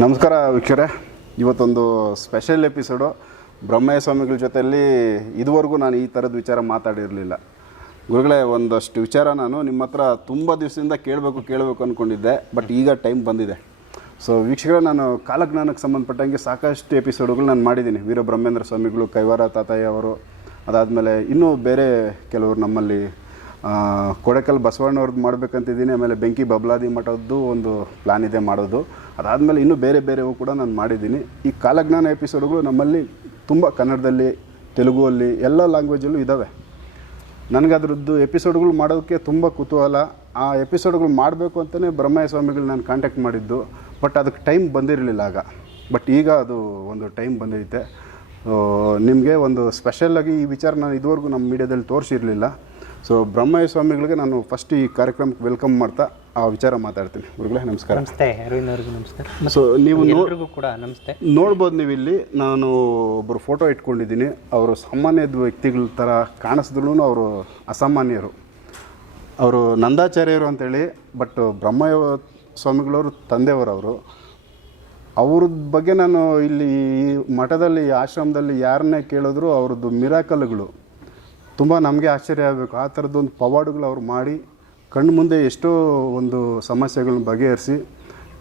ನಮಸ್ಕಾರ ವೀಕ್ಷರೇ ಇವತ್ತೊಂದು special episode Brahmayya ಸ್ವಾಮಿಗಳ ಜೊತೆಯಲ್ಲಿ ಇದುವರೆಗೂ ನಾನು ಈ ಥರದ ವಿಚಾರ ಮಾತಾಡಿರಲಿಲ್ಲ. ಗುರುಗಳೇ, ಒಂದಷ್ಟು ವಿಚಾರ ನಾನು ನಿಮ್ಮ ಹತ್ರ ತುಂಬ ದಿವಸದಿಂದ ಕೇಳಬೇಕು ಕೇಳಬೇಕು ಅಂದ್ಕೊಂಡಿದ್ದೆ ಬಟ್ ಈಗ ಟೈಮ್ ಬಂದಿದೆ. ಸೊ ವೀಕ್ಷಕರೇ, ನಾನು ಕಾಲಜ್ಞಾನಕ್ಕೆ ಸಂಬಂಧಪಟ್ಟಂಗೆ ಸಾಕಷ್ಟು ಎಪಿಸೋಡ್ಗಳು ನಾನು ಮಾಡಿದ್ದೀನಿ. ವೀರ ಬ್ರಹ್ಮೇಂದ್ರ ಸ್ವಾಮಿಗಳು, ಕೈವಾರ ತಾತಯ್ಯ ಅವರು, ಅದಾದಮೇಲೆ ಇನ್ನೂ ಬೇರೆ ಕೆಲವರು ನಮ್ಮಲ್ಲಿ ಕೊಡೆಕಲ್ ಬಸವಣ್ಣವ್ರದ್ದು ಮಾಡ್ಬೇಕಂತಿದ್ದೀನಿ, ಆಮೇಲೆ ಬೆಂಕಿ ಬಬ್ಲಾದಿ ಮಠದ್ದು ಒಂದು ಪ್ಲ್ಯಾನ್ ಇದೆ ಮಾಡೋದು. ಅದಾದಮೇಲೆ ಇನ್ನೂ ಬೇರೆ ಬೇರೆವು ಕೂಡ ನಾನು ಮಾಡಿದ್ದೀನಿ. ಈ ಕಾಲಜ್ಞಾನ ಎಪಿಸೋಡ್ಗಳು ನಮ್ಮಲ್ಲಿ ತುಂಬ ಕನ್ನಡದಲ್ಲಿ, ತೆಲುಗುವಲ್ಲಿ ಎಲ್ಲ ಲ್ಯಾಂಗ್ವೇಜಲ್ಲೂ ಇದ್ದಾವೆ ನನಗೆ ಅದರದ್ದು ಎಪಿಸೋಡ್ಗಳು ಮಾಡೋದಕ್ಕೆ ತುಂಬ ಕುತೂಹಲ. ಆ ಎಪಿಸೋಡ್ಗಳು ಮಾಡಬೇಕು ಅಂತಲೇ ಬ್ರಹ್ಮಯ್ಯ ಸ್ವಾಮಿಗಳು ನಾನು ಕಾಂಟ್ಯಾಕ್ಟ್ ಮಾಡಿದ್ದು. ಬಟ್ ಅದಕ್ಕೆ ಟೈಮ್ ಬಂದಿರಲಿಲ್ಲ ಆಗ. ಬಟ್ ಈಗ ಅದು ಒಂದು ಟೈಮ್ ಬಂದೈತೆ. ನಿಮಗೆ ಒಂದು ಸ್ಪೆಷಲಾಗಿ ಈ ವಿಚಾರ ನಾನು ಇದುವರೆಗೂ ನಮ್ಮ ಮೀಡಿಯಾದಲ್ಲಿ ತೋರಿಸಿರಲಿಲ್ಲ. ಸೊ ಬ್ರಹ್ಮಯ್ಯ ಸ್ವಾಮಿಗಳಿಗೆ ನಾನು ಫಸ್ಟ್ ಈ ಕಾರ್ಯಕ್ರಮಕ್ಕೆ ವೆಲ್ಕಮ್ ಮಾಡ್ತಾ ಆ ವಿಚಾರ ಮಾತಾಡ್ತೀನಿ. ಗುರುಗಳೇ ನಮಸ್ಕಾರ. ನಮಸ್ತೆ ಅವ್ರಿಗೂ ನಮಸ್ಕಾರ. ಸೊ ನೀವು ಕೂಡ ನಮಸ್ತೆ. ನೋಡ್ಬೋದು ನೀವು ಇಲ್ಲಿ ನಾನು ಒಬ್ಬರು ಫೋಟೋ ಇಟ್ಕೊಂಡಿದ್ದೀನಿ. ಅವರು ಸಾಮಾನ್ಯದ ವ್ಯಕ್ತಿಗಳ ಥರ ಕಾಣಿಸಿದ್ರು ಅವರು ಅಸಾಮಾನ್ಯರು. ಅವರು ನಂದಾಚಾರ್ಯರು ಅಂತೇಳಿ ಬಟ್ ಬ್ರಹ್ಮಯ್ಯ ಸ್ವಾಮಿಗಳವರು ತಂದೆಯವರು ಅವರು ಅವ್ರ ಬಗ್ಗೆ ನಾನು ಇಲ್ಲಿ ಈ ಮಠದಲ್ಲಿ ಆಶ್ರಮದಲ್ಲಿ ಯಾರನ್ನೇ ಕೇಳಿದ್ರು ಅವ್ರದ್ದು ಮಿರಾಕಲ್ಗಳು ತುಂಬ ನಮಗೆ ಆಶ್ಚರ್ಯ ಆಗಬೇಕು. ಆ ಥರದ್ದೊಂದು ಪವಾಡುಗಳು ಅವರು ಮಾಡಿ ಕಣ್ಣು ಮುಂದೆ ಎಷ್ಟೋ ಒಂದು ಸಮಸ್ಯೆಗಳನ್ನ ಬಗೆಹರಿಸಿ,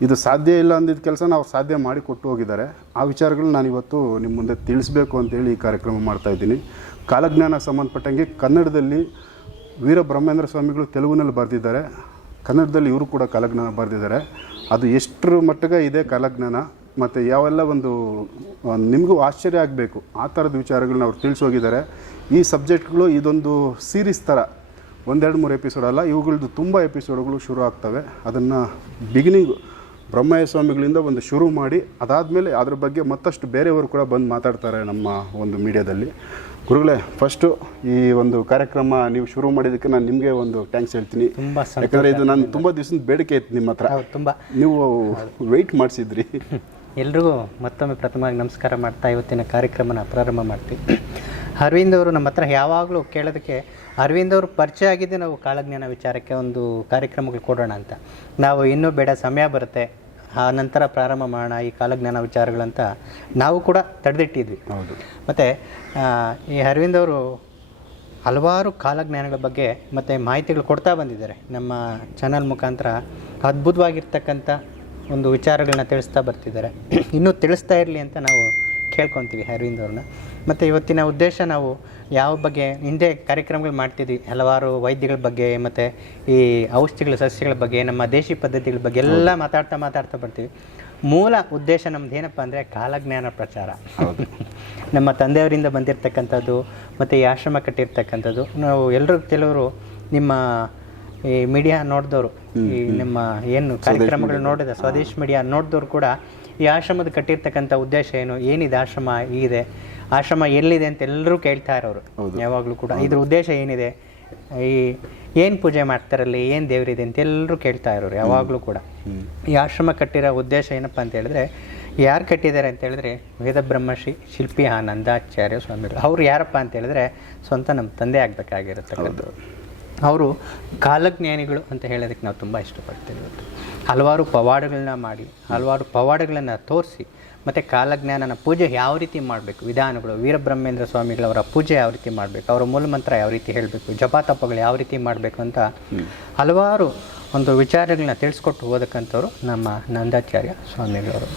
ಇದು ಸಾಧ್ಯ ಇಲ್ಲ ಅಂದಿದ್ದ ಕೆಲಸನ ಅವ್ರು ಸಾಧ್ಯ ಮಾಡಿ ಕೊಟ್ಟು ಹೋಗಿದ್ದಾರೆ. ಆ ವಿಚಾರಗಳನ್ನ ನಾನು ಇವತ್ತು ನಿಮ್ಮ ಮುಂದೆ ತಿಳಿಸ್ಬೇಕು ಅಂತೇಳಿ ಈ ಕಾರ್ಯಕ್ರಮ ಮಾಡ್ತಾಯಿದ್ದೀನಿ ಕಾಲಜ್ಞಾನ ಸಂಬಂಧಪಟ್ಟಂಗೆ ಕನ್ನಡದಲ್ಲಿ ವೀರಬ್ರಹ್ಮೇಂದ್ರ ಸ್ವಾಮಿಗಳು ತೆಲುಗಿನಲ್ಲಿ ಬರೆದಿದ್ದಾರೆ. ಕನ್ನಡದಲ್ಲಿ ಇವರು ಕೂಡ ಕಾಲಜ್ಞಾನ ಬರೆದಿದ್ದಾರೆ. ಅದು ಎಷ್ಟರ ಮಟ್ಟಿಗೆ ಇದೆ ಕಾಲಜ್ಞಾನ? ಮತ್ತು ಯಾವೆಲ್ಲ ಒಂದು ನಿಮಗೂ ಆಶ್ಚರ್ಯ ಆಗಬೇಕು. ಆ ಥರದ ವಿಚಾರಗಳನ್ನ ಅವ್ರು ತಿಳಿಸೋಗಿದ್ದಾರೆ ಈ ಸಬ್ಜೆಕ್ಟ್ಗಳು ಇದೊಂದು ಸೀರೀಸ್ ಥರ ಒಂದೆರಡು ಮೂರು ಎಪಿಸೋಡ್ ಅಲ್ಲ ಇವುಗಳದ್ದು ತುಂಬ ಎಪಿಸೋಡ್ಗಳು ಶುರು ಆಗ್ತವೆ. ಅದನ್ನು ಬಿಗಿನಿಂಗ್ ಬ್ರಹ್ಮಯ್ಯ ಸ್ವಾಮಿಗಳಿಂದ ಒಂದು ಶುರು ಮಾಡಿ ಅದಾದಮೇಲೆ ಅದ್ರ ಬಗ್ಗೆ ಮತ್ತಷ್ಟು ಬೇರೆಯವರು ಕೂಡ ಬಂದು ಮಾತಾಡ್ತಾರೆ ನಮ್ಮ ಒಂದು ಮೀಡಿಯಾದಲ್ಲಿ. ಗುರುಗಳೇ ಫಸ್ಟು ಈ ಒಂದು ಕಾರ್ಯಕ್ರಮ ನೀವು ಶುರು ಮಾಡಿದ್ದಕ್ಕೆ ನಾನು ನಿಮಗೆ ಒಂದು ಥ್ಯಾಂಕ್ಸ್ ಹೇಳ್ತೀನಿ. ಯಾಕಂದರೆ ಇದು ನಾನು ತುಂಬ ದಿವಸದ ಬೇಡಿಕೆ ಇತ್ತು ನಿಮ್ಮ ಹತ್ರ. ತುಂಬ. ನೀವು ವೆಯ್ಟ್ ಮಾಡಿಸಿದ್ರಿ. ಎಲ್ರಿಗೂ ಮತ್ತೊಮ್ಮೆ ಪ್ರಥಮವಾಗಿ ನಮಸ್ಕಾರ ಮಾಡ್ತಾ ಇವತ್ತಿನ ಕಾರ್ಯಕ್ರಮನ ಪ್ರಾರಂಭ ಮಾಡ್ತೀವಿ. ಅರವಿಂದ್ ಅವರು ನಮ್ಮ ಹತ್ರ ಯಾವಾಗಲೂ ಕೇಳೋದಕ್ಕೆ ಅರವಿಂದ್ ಅವರು ಪರಿಚಯ ಆಗಿದ್ದೆ ನಾವು ಕಾಲಜ್ಞಾನ ವಿಚಾರಕ್ಕೆ ಒಂದು ಕಾರ್ಯಕ್ರಮಗಳು ಕೊಡೋಣ ಅಂತ. ನಾವು ಇನ್ನೂ ಬೇಡ ಸಮಯ ಬರುತ್ತೆ. ಆ ನಂತರ ಪ್ರಾರಂಭ ಮಾಡೋಣ ಈ ಕಾಲಜ್ಞಾನ ವಿಚಾರಗಳಂತ ನಾವು ಕೂಡ ತಡೆದಿಟ್ಟಿದ್ವಿ. ಹೌದು. ಮತ್ತು ಈ ಅರವಿಂದ್ ಅವರು ಹಲವಾರು ಕಾಲಜ್ಞಾನಗಳ ಬಗ್ಗೆ ಮತ್ತು ಮಾಹಿತಿಗಳು ಕೊಡ್ತಾ ಬಂದಿದ್ದಾರೆ. ನಮ್ಮ ಚಾನಲ್ ಮುಖಾಂತರ ಅದ್ಭುತವಾಗಿರ್ತಕ್ಕಂಥ ಒಂದು ವಿಚಾರಗಳನ್ನ ತಿಳಿಸ್ತಾ ಬರ್ತಿದ್ದಾರೆ. ಇನ್ನೂ ತಿಳಿಸ್ತಾ ಇರಲಿ ಅಂತ ನಾವು ಕೇಳ್ಕೊತೀವಿ ಅರವಿಂದ್ ಅವ್ರನ್ನ. ಮತ್ತು ಇವತ್ತಿನ ಉದ್ದೇಶ ನಾವು ಯಾವ ಬಗ್ಗೆ ಹಿಂದೆ ಕಾರ್ಯಕ್ರಮಗಳು ಮಾಡ್ತಿದ್ವಿ ಹಲವಾರು ವೈದ್ಯಗಳ ಬಗ್ಗೆ ಮತ್ತು ಈ ಔಷಧಿಗಳ ಸಸ್ಯಗಳ ಬಗ್ಗೆ ನಮ್ಮ ದೇಶಿ ಪದ್ಧತಿಗಳ ಬಗ್ಗೆ ಎಲ್ಲ ಮಾತಾಡ್ತಾ ಮಾತಾಡ್ತಾ ಬರ್ತೀವಿ. ಮೂಲ ಉದ್ದೇಶ ನಮ್ದು ಏನಪ್ಪ ಅಂದರೆ ಕಾಲಜ್ಞಾನ ಪ್ರಚಾರ. ನಮ್ಮ ತಂದೆಯವರಿಂದ ಬಂದಿರತಕ್ಕಂಥದ್ದು ಮತ್ತು ಈ ಆಶ್ರಮ ಕಟ್ಟಿರ್ತಕ್ಕಂಥದ್ದು. ನಾವು ಎಲ್ಲರೂ ಕೆಲವರು ನಿಮ್ಮ ಈ ಮೀಡಿಯಾ ನೋಡಿದವರು. ಈ ನಿಮ್ಮ ಏನು ಕಾರ್ಯಕ್ರಮಗಳು ನೋಡಿದ ಸ್ವದೇಶ್ ಮೀಡಿಯಾ ನೋಡಿದವ್ರು ಕೂಡ ಈ ಆಶ್ರಮದ ಕಟ್ಟಿರ್ತಕ್ಕಂಥ ಉದ್ದೇಶ ಏನು ಏನಿದೆ ಆಶ್ರಮ ಇದೆ ಆಶ್ರಮ ಎಲ್ಲಿದೆ ಅಂತ ಎಲ್ಲರೂ ಕೇಳ್ತಾ ಇರೋರು. ಯಾವಾಗಲೂ ಕೂಡ ಇದ್ರ ಉದ್ದೇಶ ಏನಿದೆ ಈ ಏನು ಪೂಜೆ ಮಾಡ್ತಾರಲ್ಲಿ ಏನು ದೇವರಿದೆ ಅಂತ ಎಲ್ಲರೂ ಕೇಳ್ತಾ ಇರೋರು ಯಾವಾಗಲೂ ಕೂಡ. ಈ ಆಶ್ರಮ ಕಟ್ಟಿರೋ ಉದ್ದೇಶ ಏನಪ್ಪ ಅಂತ ಹೇಳಿದ್ರೆ ಯಾರು ಕಟ್ಟಿದ್ದಾರೆ ಅಂತ ಹೇಳಿದ್ರೆ ವೇದಬ್ರಹ್ಮಶ್ರೀ ಶಿಲ್ಪಿ ಆನಂದಾಚಾರ್ಯ ಸ್ವಾಮಿಗಳು. ಅವ್ರು ಯಾರಪ್ಪ ಅಂತ ಹೇಳಿದ್ರೆ ಸ್ವಂತ ನಮ್ಮ ತಂದೆ ಆಗಬೇಕಾಗಿರುತ್ತೆ ಅವರು ಕಾಲಜ್ಞಾನಿಗಳು ಅಂತ ಹೇಳೋದಕ್ಕೆ ನಾವು ತುಂಬ ಇಷ್ಟಪಡ್ತೇವೆ ಇವತ್ತು. ಹಲವಾರು ಪವಾಡಗಳನ್ನ ಮಾಡಿ ಹಲವಾರು ಪವಾಡಗಳನ್ನು ತೋರಿಸಿ ಮತ್ತು ಕಾಲಜ್ಞಾನನ ಪೂಜೆ ಯಾವ ರೀತಿ ಮಾಡಬೇಕು ವಿಧಾನಗಳು ವೀರಬ್ರಹ್ಮೇಂದ್ರ ಸ್ವಾಮಿಗಳವರ ಪೂಜೆ ಯಾವ ರೀತಿ ಮಾಡಬೇಕು ಅವರ ಮೂಲಮಂತ್ರ ಯಾವ ರೀತಿ ಹೇಳಬೇಕು ಜಪಾತಪಗಳು ಯಾವ ರೀತಿ ಮಾಡಬೇಕು ಅಂತ ಹಲವಾರು ಒಂದು ವಿಚಾರಗಳನ್ನ ತಿಳಿಸ್ಕೊಟ್ಟು ಓದಕ್ಕಂಥವ್ರು ನಮ್ಮ ನಂದಾಚಾರ್ಯ ಸ್ವಾಮಿಗಳವರು.